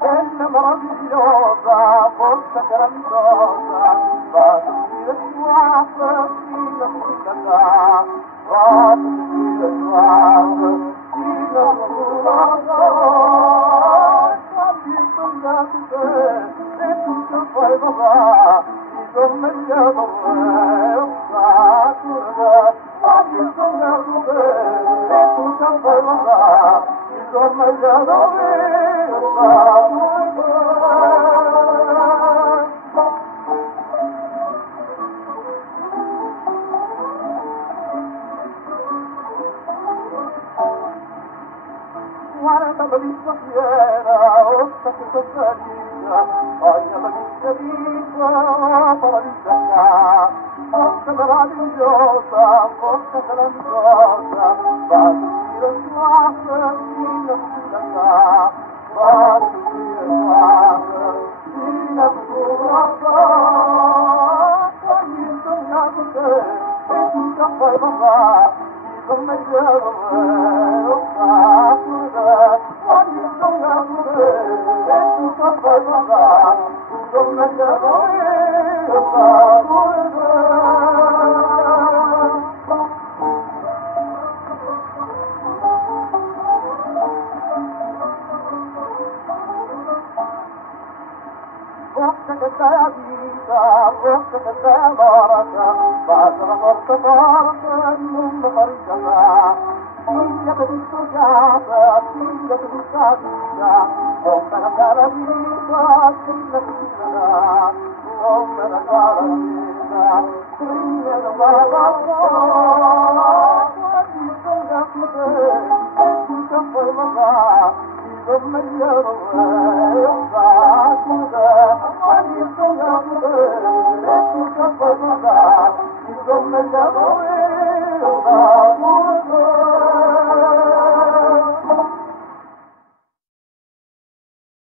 Bella meravigliosa, forza grandiosa, va a sentire tua fino a città, va a sentire tua fino a quando sono te e tutto poi va, ti sono meglio quando sono te e tutto poi va, ti sono meglio guarda la vita fiera, ossa che sopravviva, ogni la vita viva, la vita qua, forza meravigliosa, forza grandiosa, va a sentire tua fino a città, va a sentire tua fino a città, ogni sognato te, e tutto poi va, come io Forza che sei a vita, forza che sei a morta, basta la forza forte, il mondo parisciarà. Figlia che ti studiata, figlia che ti vita, come la cara vita, figlia che ti sarà, come la cara vita, figlia che va la sua, quando sono da te, e tutto poi va, come io non va, quando sono da te, e tutto poi va, come io non